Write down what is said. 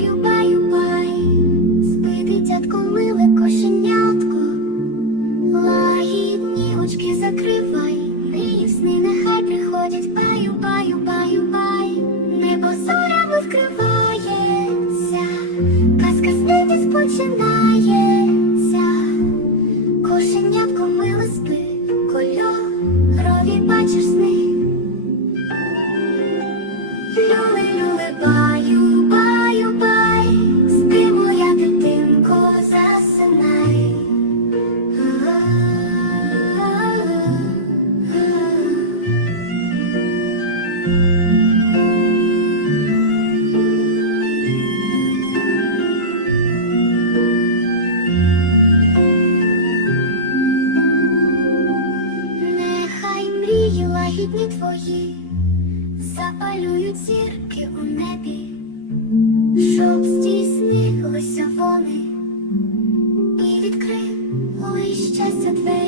баю, баю, бай, миле кошенятко, лагідні очки закривай, неї нехай приходять, баю, баю, баю, бай, небо зорями вкривається, казка спочинається, кошенятко миле спи, кольор, крові бачиш. лагідні твої запалюють зірки у небі, щоб здійснилися вони і відкрили щастя двері.